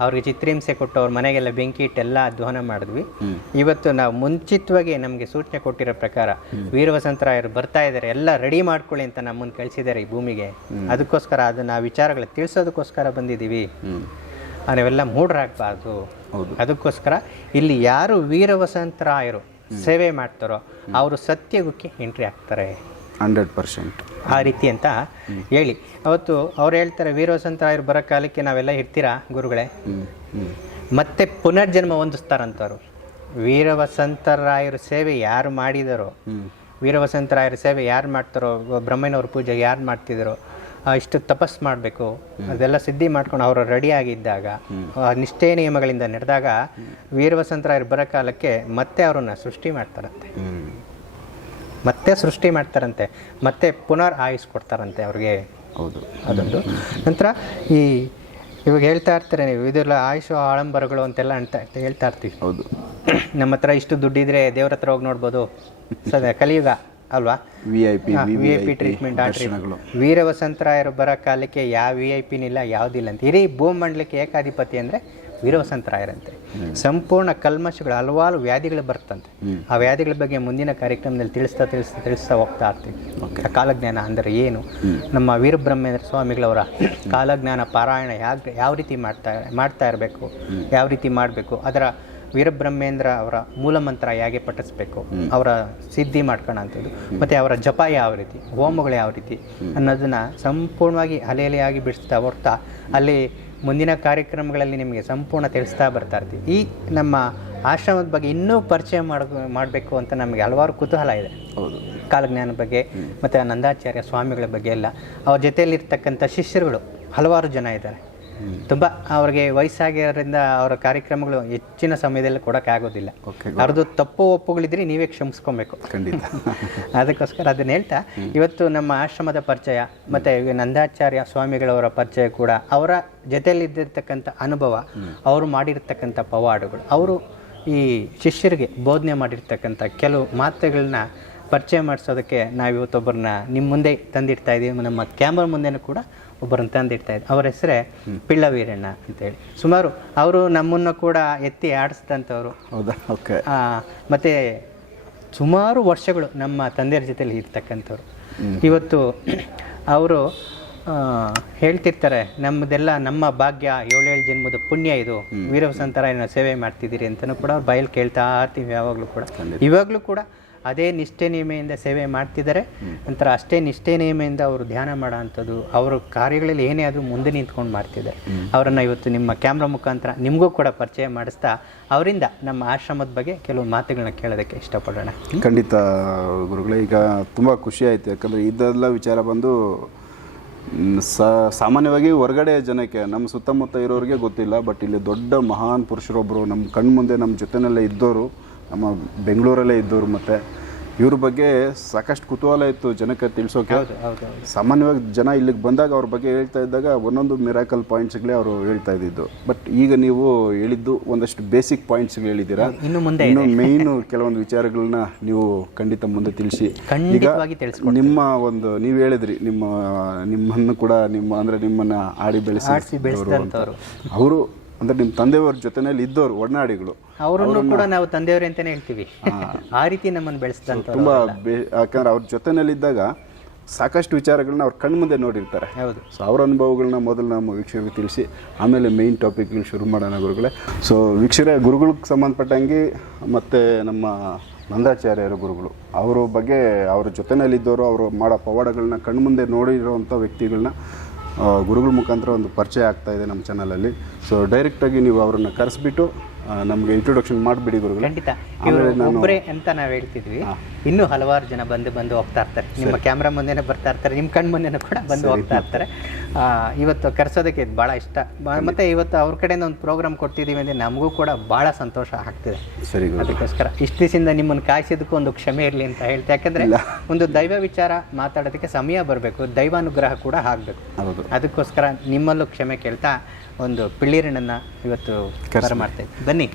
ಅವ್ರಿಗೆ ಚಿತ್ರಹಿಂಸೆ ಕೊಟ್ಟು ಅವ್ರ ಮನೆಗೆಲ್ಲ ಬೆಂಕಿ ಇಟ್ಟೆಲ್ಲ ಅಧ್ವಾನ ಮಾಡಿದ್ವಿ. ಇವತ್ತು ನಾವು ಮುಂಚಿತವಾಗಿ ನಮಗೆ ಸೂಚನೆ ಕೊಟ್ಟಿರೋ ಪ್ರಕಾರ ವೀರವಸಂತರಾಯರು ಬರ್ತಾ ಇದ್ದಾರೆ ಎಲ್ಲ ರೆಡಿ ಮಾಡ್ಕೊಳ್ಳಿ ಅಂತ ನಮ್ಮನ್ನು ಕಳಿಸಿದ್ದಾರೆ ಈ ಭೂಮಿಗೆ. ಅದಕ್ಕೋಸ್ಕರ ಅದನ್ನ ಆ ವಿಚಾರಗಳು ತಿಳಿಸೋದಕ್ಕೋಸ್ಕರ ಬಂದಿದ್ದೀವಿ. ಅವೆಲ್ಲ ನಾವೆಲ್ಲ ಮೂಢರಾಗಬಾರ್ದು. ಹೌದು. ಅದಕ್ಕೋಸ್ಕರ ಇಲ್ಲಿ ಯಾರು ವೀರವಸಂತರಾಯರು ಸೇವೆ ಮಾಡ್ತಾರೋ ಅವರು ಸತ್ಯಗುಕ್ಕೆ ಎಂಟ್ರಿ ಆಗ್ತಾರೆ. Hundred percent. ಆ ರೀತಿ ಅಂತ ಹೇಳಿ. ಅವತ್ತು ಅವ್ರು ಹೇಳ್ತಾರೆ ವೀರವಸಂತರಾಯರು ಬರೋ ಕಾಲಕ್ಕೆ ನಾವೆಲ್ಲ ಇರ್ತೀರಾ ಗುರುಗಳೇ? ಮತ್ತೆ ಪುನರ್ಜನ್ಮ ಹೊಂದಿಸ್ತಾರಂತವ್ರು. ವೀರವಸಂತರಾಯರ ಸೇವೆ ಯಾರು ಮಾಡಿದರೋ ವೀರವಸಂತರಾಯರ ಸೇವೆ ಯಾರು ಮಾಡ್ತಾರೋ ಬ್ರಹ್ಮನವ್ರ ಪೂಜೆ ಯಾರು ಮಾಡ್ತಿದ್ದಾರೋ ಆ, ಇಷ್ಟು ತಪಸ್ ಮಾಡಬೇಕು ಅದೆಲ್ಲ ಸಿದ್ಧಿ ಮಾಡ್ಕೊಂಡು ಅವರು ರೆಡಿ ಆಗಿದ್ದಾಗ ಆ ನಿಷ್ಠೆ ನಿಯಮಗಳಿಂದ ನಡೆದಾಗ ವೀರವಸಂತರಾಯರು ಬರೋ ಕಾಲಕ್ಕೆ ಮತ್ತೆ ಅವರನ್ನು ಸೃಷ್ಟಿ ಮಾಡ್ತಾರಂತೆ. ಮತ್ತೆ ಸೃಷ್ಟಿ ಮಾಡ್ತಾರಂತೆ ಮತ್ತೆ ಪುನರ್ ಆಯುಸ್ ಕೊಡ್ತಾರಂತೆ ಅವ್ರಿಗೆ. ಹೌದು. ಅದೊಂದು. ನಂತರ ಈ ಇವಾಗ ಹೇಳ್ತಾ ಇರ್ತಾರೆ ನೀವು ಇದೆಲ್ಲ ಆಯುಷು ಆಳಂಬರಗಳು ಅಂತೆಲ್ಲ ಅಂತ ಹೇಳ್ತಾ ಇರ್ತೀವಿ. ಹೌದು. ನಮ್ಮ ಹತ್ರ ಇಷ್ಟು ದುಡ್ಡಿದ್ರೆ ದೇವ್ರ ಹತ್ರ ಹೋಗಿ ನೋಡ್ಬೋದು. ಸದ್ಯ ಕಲಿಯುಗ ಅಲ್ವಾ? V I P V I P treatment ವೀರ ವಸಂತರಾಯರು ಬರೋ ಕಾಲಕ್ಕೆ ಯಾವ ವಿ ಐ ಪಿನಿಲ್ಲ ಯಾವುದಿಲ್ಲ ಅಂತ. ಇಡೀ ಭೂಮಂಡಲಕ್ಕೆ ಏಕಾಧಿಪತಿ ಅಂದರೆ ವೀರವಸಂತರಾಯರಂತೆ ಸಂಪೂರ್ಣ ಕಲ್ಮಶಗಳು ಹಲವಾರು ವ್ಯಾಧಿಗಳು ಬರ್ತಂತೆ. ಆ ವ್ಯಾಧಿಗಳ ಬಗ್ಗೆ ಮುಂದಿನ ಕಾರ್ಯಕ್ರಮದಲ್ಲಿ ತಿಳಿಸ್ತಾ ತಿಳಿಸ್ತಾ ತಿಳಿಸ್ತಾ ಹೋಗ್ತಾ ಇರ್ತೀವಿ. ಕಾಲಜ್ಞಾನ ಅಂದರೆ ಏನು? ನಮ್ಮ ವೀರಬ್ರಹ್ಮೇಂದ್ರ ಸ್ವಾಮಿಗಳವರ ಕಾಲಜ್ಞಾನ ಪಾರಾಯಣ ಯಾವ ಯಾವ ರೀತಿ ಮಾಡ್ತಾ ಮಾಡ್ತಾ ಇರಬೇಕು? ಯಾವ ರೀತಿ ಮಾಡಬೇಕು? ಅದರ ವೀರಬ್ರಹ್ಮೇಂದ್ರ ಅವರ ಮೂಲಮಂತ್ರ ಹೇಗೆ ಪಠಿಸ್ಬೇಕು? ಅವರ ಸಿದ್ಧಿ ಮಾಡ್ಕೊಳ್ಳೋಂಥದ್ದು ಮತ್ತು ಅವರ ಜಪ ಯಾವ ರೀತಿ? ಹೋಮಗಳು ಯಾವ ರೀತಿ? ಅನ್ನೋದನ್ನು ಸಂಪೂರ್ಣವಾಗಿ ಅಲೆ ಅಲೆಯಾಗಿ ಬಿಡಿಸ್ತಾ ಹೊರ್ತಾ ಅಲ್ಲಿ ಮುಂದಿನ ಕಾರ್ಯಕ್ರಮಗಳಲ್ಲಿ ನಿಮಗೆ ಸಂಪೂರ್ಣ ತಿಳಿಸ್ತಾ ಬರ್ತಾ ಇರ್ತೀವಿ. ಈ ನಮ್ಮ ಆಶ್ರಮದ ಬಗ್ಗೆ ಇನ್ನೂ ಪರಿಚಯ ಮಾಡ ಮಾಡಬೇಕು ಅಂತ ನಮಗೆ ಹಲವಾರು ಕುತೂಹಲ ಇದೆ. ಹೌದು. ಕಾಲಜ್ಞಾನ ಬಗ್ಗೆ ಮತ್ತು ನಂದಾಚಾರ್ಯ ಸ್ವಾಮಿಗಳ ಬಗ್ಗೆ ಎಲ್ಲ. ಅವ್ರ ಜೊತೆಯಲ್ಲಿರ್ತಕ್ಕಂಥ ಶಿಷ್ಯರುಗಳು ಹಲವಾರು ಜನ ಇದ್ದಾರೆ. ತುಂಬ ಅವ್ರಿಗೆ ವಯಸ್ಸಾಗಿರೋದ್ರಿಂದ ಅವರ ಕಾರ್ಯಕ್ರಮಗಳು ಹೆಚ್ಚಿನ ಸಮಯದಲ್ಲಿ ಕೊಡೋಕ್ಕಾಗೋದಿಲ್ಲ ಆಗೋದಿಲ್ಲ. ಅವ್ರದ್ದು ತಪ್ಪು ಒಪ್ಪುಗಳಿದ್ರೆ ನೀವೇ ಕ್ಷಮಿಸ್ಕೊಬೇಕು. ಖಂಡಿತ. ಅದಕ್ಕೋಸ್ಕರ ಅದನ್ನ ಹೇಳ್ತಾ ಇವತ್ತು ನಮ್ಮ ಆಶ್ರಮದ ಪರಿಚಯ ಮತ್ತು ನಂದಾಚಾರ್ಯ ಸ್ವಾಮಿಗಳವರ ಪರಿಚಯ ಕೂಡ ಅವರ ಜೊತೆಯಲ್ಲಿದ್ದಿರ್ತಕ್ಕಂಥ ಅನುಭವ ಅವರು ಮಾಡಿರ್ತಕ್ಕಂಥ ಪವಾಡುಗಳು ಅವರು ಈ ಶಿಷ್ಯರಿಗೆ ಬೋಧನೆ ಮಾಡಿರ್ತಕ್ಕಂಥ ಕೆಲವು ಮಾತುಗಳನ್ನ ಪರಿಚಯ ಮಾಡಿಸೋದಕ್ಕೆ ನಾವು ಇವತ್ತೊಬ್ಬರನ್ನ ನಿಮ್ಮ ಮುಂದೆ ತಂದಿಡ್ತಾ ಇದ್ದೀವಿ ನಮ್ಮ ಕ್ಯಾಮ್ರಾ ಮುಂದೆನೂ ಕೂಡ ಒಬ್ಬರನ್ನ ತಂದಿಡ್ತಾ ಇದ್ದೀವಿ ಅವರ ಹೆಸರೇ ಪಿಳ್ಳವೀರಣ್ಣ ಅಂತೇಳಿ. ಸುಮಾರು ಅವರು ನಮ್ಮನ್ನು ಕೂಡ ಎತ್ತಿ ಆಡಿಸಿದಂಥವ್ರು. ಹೌದಾ? ಓಕೆ. ಮತ್ತು ಮತ್ತೆ ಸುಮಾರು ವರ್ಷಗಳು ನಮ್ಮ ತಂದೆಯರ ಜೊತೆಲಿ ಇರ್ತಕ್ಕಂಥವ್ರು. ಇವತ್ತು ಅವರು ಹೇಳ್ತಿರ್ತಾರೆ ನಮ್ಮದೆಲ್ಲ ನಮ್ಮ ಭಾಗ್ಯ ಏಳೇಳು ಜನ್ಮದ ಪುಣ್ಯ ಇದು. ವೀರವಸಂತರಾಯನ ಸೇವೆ ಮಾಡ್ತಿದ್ದೀರಿ ಅಂತಲೂ ಕೂಡ ಅವ್ರು ಬಯಲು ಕೇಳ್ತಾ ಇರ್ತೀವಿ ಯಾವಾಗಲೂ ಕೂಡ. ಇವಾಗಲೂ ಕೂಡ ಅದೇ ನಿಷ್ಠೆ ನಿಯಮೆಯಿಂದ ಸೇವೆ ಮಾಡ್ತಿದ್ದಾರೆ. ನಂತರ ಅಷ್ಟೇ ನಿಷ್ಠೆ ನಿಯಮೆಯಿಂದ ಅವರು ಧ್ಯಾನ ಮಾಡೋ ಅಂಥದ್ದು ಅವರ ಕಾರ್ಯಗಳಲ್ಲಿ ಏನೇ ಆದರೂ ಮುಂದೆ ನಿಂತ್ಕೊಂಡು ಮಾಡ್ತಿದ್ದಾರೆ. ಅವರನ್ನು ಇವತ್ತು ನಿಮ್ಮ ಕ್ಯಾಮ್ರಾ ಮುಖಾಂತರ ನಿಮಗೂ ಕೂಡ ಪರಿಚಯ ಮಾಡಿಸ್ತಾ ಅವರಿಂದ ನಮ್ಮ ಆಶ್ರಮದ ಬಗ್ಗೆ ಕೆಲವು ಮಾತುಗಳನ್ನ ಕೇಳೋದಕ್ಕೆ ಇಷ್ಟಪಡೋಣ. ಖಂಡಿತ ಗುರುಗಳೇ ಈಗ ತುಂಬ ಖುಷಿ ಆಯಿತು. ಯಾಕಂದರೆ ಇದೆಲ್ಲ ವಿಚಾರ ಬಂದು ಸ ಸಾಮಾನ್ಯವಾಗಿ ಹೊರಗಡೆ ಜನಕ್ಕೆ ನಮ್ಮ ಸುತ್ತಮುತ್ತ ಇರೋರಿಗೆ ಗೊತ್ತಿಲ್ಲ ಬಟ್ ಇಲ್ಲಿ ದೊಡ್ಡ ಮಹಾನ್ ಪುರುಷರೊಬ್ಬರು ನಮ್ಮ ಕಣ್ಮುಂದೆ ನಮ್ಮ ಜೊತೆನಲ್ಲೇ ಇದ್ದವರು ನಮ್ಮ ಬೆಂಗಳೂರಲ್ಲೇ ಇದ್ದವರು ಮತ್ತೆ ಇವ್ರ ಬಗ್ಗೆ ಸಾಕಷ್ಟು ಕುತೂಹಲ ಇತ್ತು ಜನಕ್ಕೆ ತಿಳಿಸೋಕೆ. ಸಾಮಾನ್ಯವಾಗಿ ಜನ ಇಲ್ಲಿಗೆ ಬಂದಾಗ ಅವ್ರ ಬಗ್ಗೆ ಹೇಳ್ತಾ ಇದ್ದಾಗ ಒಂದೊಂದು ಮಿರಾಕಲ್ ಪಾಯಿಂಟ್ಸ್ಗಳೇ ಅವರು ಹೇಳ್ತಾ ಇದ್ದಿದ್ದು. ಬಟ್ ಈಗ ನೀವು ಹೇಳಿದ್ದು ಒಂದಷ್ಟು ಬೇಸಿಕ್ ಪಾಯಿಂಟ್ಸ್ಗಳು ಹೇಳಿದ್ದೀರಾ? ಇನ್ನು ಮುಂದೆ ಇನ್ನು ಮೇಯ್ನು ಕೆಲವೊಂದು ವಿಚಾರಗಳನ್ನ ನೀವು ಖಂಡಿತ ಮುಂದೆ ತಿಳಿಸಿ. ತಿಳಿಸ್ಕೊಡ್ತೀನಿ. ನಿಮ್ಮ ಒಂದು ನೀವು ಹೇಳಿದ್ರಿ ನಿಮ್ಮ ನಿಮ್ಮನ್ನು ಕೂಡ ನಿಮ್ಮ ಅಂದ್ರೆ ನಿಮ್ಮನ್ನ ಆಡಿ ಬೆಳೆಸಿ ಅವರು ಅಂದ್ರೆ ನಿಮ್ಮ ತಂದೆಯವ್ರ ಜೊತೆನಲ್ಲಿ ಇದ್ದವರು ಒಡನಾಡಿಗಳು. ಅವರನ್ನು ಕೂಡ ನಾವು ತಂದೆಯವರು ಅಂತಾನೆ ಹೇಳ್ತೀವಿ. ಆ ರೀತಿ ನಮ್ಮನ್ನು ಬೆಳೆಸಿದಂಥ ತುಂಬಾ ಬೇ ಯಾಕಂದ್ರೆ ಅವ್ರ ಜೊತೆನಲ್ಲಿದ್ದಾಗ ಸಾಕಷ್ಟು ವಿಚಾರಗಳನ್ನ ಅವ್ರ ಕಣ್ಮುಂದೆ ನೋಡಿರ್ತಾರೆ. ಹೌದು. ಸೊ ಅವ್ರ ಅನುಭವಗಳನ್ನ ಮೊದಲು ನಮ್ಮ ವೀಕ್ಷಕರಿಗೆ ತಿಳಿಸಿ ಆಮೇಲೆ ಮೇಯ್ನ್ ಟಾಪಿಕ್ಗಳು ಶುರು ಮಾಡೋಣ ಗುರುಗಳೇ. ಸೊ ವೀಕ್ಷಕರೇ ಗುರುಗಳಿಗೆ ಸಂಬಂಧಪಟ್ಟಂಗೆ ಮತ್ತು ನಮ್ಮ ನಂದಾಚಾರ್ಯರ ಗುರುಗಳು ಅವರ ಬಗ್ಗೆ ಅವ್ರ ಜೊತೆನಲ್ಲಿದ್ದವರು ಅವರು ಮಾಡೋ ಪವಾಡಗಳನ್ನ ಕಣ್ಮುಂದೆ ನೋಡಿರೋವಂಥ ವ್ಯಕ್ತಿಗಳನ್ನ ಗುರುಗಳ ಮುಖಾಂತರ ಒಂದು ಪರಿಚಯ ಆಗ್ತಾ ಇದೆ ನಮ್ಮ ಚಾನಲಲ್ಲಿ ಸೊ ಡೈರೆಕ್ಟಾಗಿ ನೀವು ಅವರನ್ನು ಕರೆಸ್ಬಿಟ್ಟು ನಮಗೆ ಇಂಟ್ರೊಡಕ್ಷನ್ ಮಾಡಿಬಿಡಿ ಗುರುಗಳೇ. ಖಂಡಿತ. ಇವರು ಒಬ್ಬರೇ ಅಂತ ನಾವು ಹೇಳ್ತಿದ್ವಿ. ಇನ್ನೂ ಹಲವಾರು ಜನ ಬಂದು ಬಂದು ಹೋಗ್ತಾ ಇರ್ತಾರೆ. ನಿಮ್ಮ ಕ್ಯಾಮ್ರಾ ಮುಂದೆನೇ ಬರ್ತಾ ಇರ್ತಾರೆ. ನಿಮ್ಮ ಕಣ್ ಮುಂದೆನೂ ಕೂಡ ಬಂದು ಹೋಗ್ತಾ ಇರ್ತಾರೆ. ಇವತ್ತು ಕರೆಸೋದಕ್ಕೆ ಇದು ಭಾಳ ಇಷ್ಟ. ಮತ್ತೆ ಇವತ್ತು ಅವ್ರ ಕಡೆಯಿಂದ ಒಂದು ಪ್ರೋಗ್ರಾಮ್ ಕೊಡ್ತಿದ್ದೀವಿ ಅಂದರೆ ನಮಗೂ ಕೂಡ ಭಾಳ ಸಂತೋಷ ಆಗ್ತಿದೆ. ಸರಿ ಅದಕ್ಕೋಸ್ಕರ ಇಷ್ಟು ದಿವಸದಿಂದ ನಿಮ್ಮನ್ನು ಕಾಯಿಸಿದಕ್ಕೂ ಒಂದು ಕ್ಷಮೆ ಇರಲಿ ಅಂತ ಹೇಳ್ತಾ. ಯಾಕಂದ್ರೆ ಒಂದು ದೈವ ವಿಚಾರ ಮಾತಾಡೋದಕ್ಕೆ ಸಮಯ ಬರಬೇಕು. ದೈವಾನುಗ್ರಹ ಕೂಡ ಆಗಬೇಕು. ಅದಕ್ಕೋಸ್ಕರ ನಿಮ್ಮಲ್ಲೂ ಕ್ಷಮೆ ಕೇಳ್ತಾ ಒಂದು ಪಿಳ್ಳೀರಣ್ಣನ ಇವತ್ತು ಕರೆ ಮಾಡ್ತಾ ಇದ್ದೀವಿ ಬನ್ನಿ.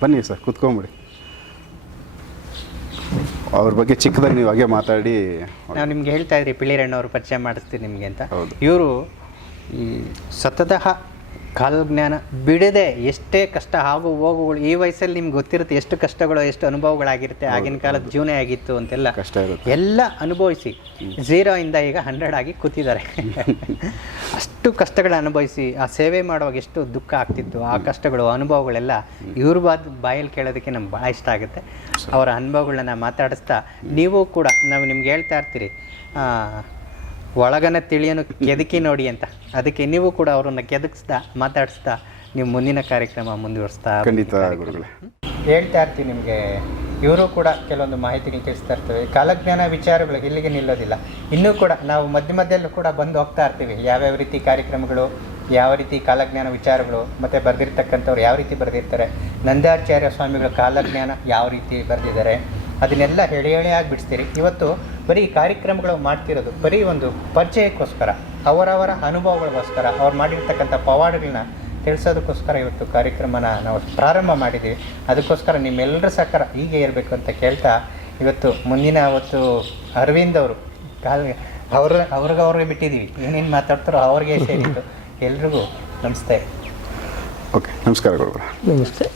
ಬನ್ನಿ ಸರ್ ಕುತ್ಕೊಂಬಿಡಿ. ಅವ್ರ ಬಗ್ಗೆ ಚಿಕ್ಕದಾಗಿ ನೀವು ಹಾಗೆ ಮಾತಾಡಿ. ನಾವು ನಿಮ್ಗೆ ಹೇಳ್ತಾ ಇದ್ರಿ ಪಿಳ್ಳಿರಣ್ಣ ಅವರು ಪರಿಚಯ ಮಾಡಿಸ್ತೀನಿ ನಿಮಗೆ ಅಂತ. ಇವರು ಈ ಸತತಃ ಕಾಲಜ್ಞಾನ ಬಿಡದೆ ಎಷ್ಟೇ ಕಷ್ಟ ಹಾಗೂ ಹೋಗುಗಳು ಈ ವಯಸ್ಸಲ್ಲಿ ನಿಮ್ಗೆ ಗೊತ್ತಿರುತ್ತೆ ಎಷ್ಟು ಕಷ್ಟಗಳು ಎಷ್ಟು ಅನುಭವಗಳಾಗಿರುತ್ತೆ ಆಗಿನ ಕಾಲದ ಜೀವನ ಆಗಿತ್ತು ಅಂತೆಲ್ಲ. ಕಷ್ಟ ಎಲ್ಲ ಅನುಭವಿಸಿ. ಝೀರೋ ಇಂದ ಈಗ ಹಂಡ್ರೆಡ್ ಆಗಿ ಕೂತಿದ್ದಾರೆ. ಅಷ್ಟು ಕಷ್ಟಗಳ ಅನುಭವಿಸಿ ಆ ಸೇವೆ ಮಾಡುವಾಗ ಎಷ್ಟು ದುಃಖ ಆಗ್ತಿತ್ತು ಆ ಕಷ್ಟಗಳು ಅನುಭವಗಳೆಲ್ಲ ಇವ್ರ ಬಾದ್ ಬಾಯಲ್ಲಿ ಕೇಳೋದಕ್ಕೆ ನಮ್ಗೆ ಭಾಳ ಇಷ್ಟ ಆಗುತ್ತೆ. ಅವರ ಅನುಭವಗಳನ್ನ ಮಾತಾಡಿಸ್ತಾ ನೀವು ಕೂಡ ನಾವು ನಿಮ್ಗೆ ಹೇಳ್ತಾ ಇರ್ತೀರಿ ಒಳಗನ ತಿಳಿಯನು ಕೆದಕಿ ನೋಡಿ ಅಂತ. ಅದಕ್ಕೆ ನೀವು ಕೂಡ ಅವರನ್ನು ಕೆದಕಿಸ್ತಾ ಮಾತಾಡಿಸ್ತಾ ನೀವು ಮುಂದಿನ ಕಾರ್ಯಕ್ರಮ ಮುಂದುವರಿಸ್ತಾ ಖಂಡಿತ ಗುರುಗಳೇ. ಹೇಳ್ತಾ ಇರ್ತೀನಿ ನಿಮಗೆ ಇವರು ಕೂಡ ಕೆಲವೊಂದು ಮಾಹಿತಿಗಳು ತಿಳಿಸ್ತಾ ಇರ್ತವೆ. ಕಾಲಜ್ಞಾನ ವಿಚಾರಗಳು ಇಲ್ಲಿಗೆ ನಿಲ್ಲೋದಿಲ್ಲ. ಇನ್ನೂ ಕೂಡ ನಾವು ಮಧ್ಯ ಮಧ್ಯಲ್ಲೂ ಕೂಡ ಬಂದು ಹೋಗ್ತಾ ಇರ್ತೀವಿ. ಯಾವ್ಯಾವ ರೀತಿ ಕಾರ್ಯಕ್ರಮಗಳು ಯಾವ ರೀತಿ ಕಾಲಜ್ಞಾನ ವಿಚಾರಗಳು ಮತ್ತು ಬರೆದಿರ್ತಕ್ಕಂಥವ್ರು ಯಾವ ರೀತಿ ಬರೆದಿರ್ತಾರೆ ನಂದಾಚಾರ್ಯ ಸ್ವಾಮಿಗಳು ಕಾಲಜ್ಞಾನ ಯಾವ ರೀತಿ ಬರೆದಿದ್ದಾರೆ ಅದನ್ನೆಲ್ಲ ಹೇಳಿ ಹೇಳಿಯಾಗಿ ಬಿಡಿಸ್ತೀರಿ ಇವತ್ತು ಬರೀ ಕಾರ್ಯಕ್ರಮಗಳು ಮಾಡ್ತಿರೋದು ಬರೀ ಒಂದು ಪರಿಚಯಕ್ಕೋಸ್ಕರ ಅವರವರ ಅನುಭವಗಳಿಗೋಸ್ಕರ ಅವ್ರು ಮಾಡಿರ್ತಕ್ಕಂಥ ಪವಾಡಗಳನ್ನ ತಿಳಿಸೋದಕ್ಕೋಸ್ಕರ ಇವತ್ತು ಕಾರ್ಯಕ್ರಮನ ನಾವು ಪ್ರಾರಂಭ ಮಾಡಿದ್ದೀವಿ ಅದಕ್ಕೋಸ್ಕರ ನಿಮ್ಮೆಲ್ಲರ ಸಹಕಾರ ಹೀಗೆ ಇರಬೇಕು ಅಂತ ಕೇಳ್ತಾ ಇವತ್ತು ಮುಂದಿನ ಅವತ್ತು ಅರವಿಂದ್ ಅವರು ಕಾಲ್ ಅವ್ರ ಅವ್ರಿಗೆ ಅವ್ರಿಗೆ ಬಿಟ್ಟಿದ್ದೀವಿ. ಏನೇನು ಮಾತಾಡ್ತಾರೋ ಅವ್ರಿಗೆ ಸೇರಿದ್ದು. ಎಲ್ರಿಗೂ ನಮಸ್ತೆ. ಓಕೆ ನಮಸ್ಕಾರ ನಮಸ್ತೆ.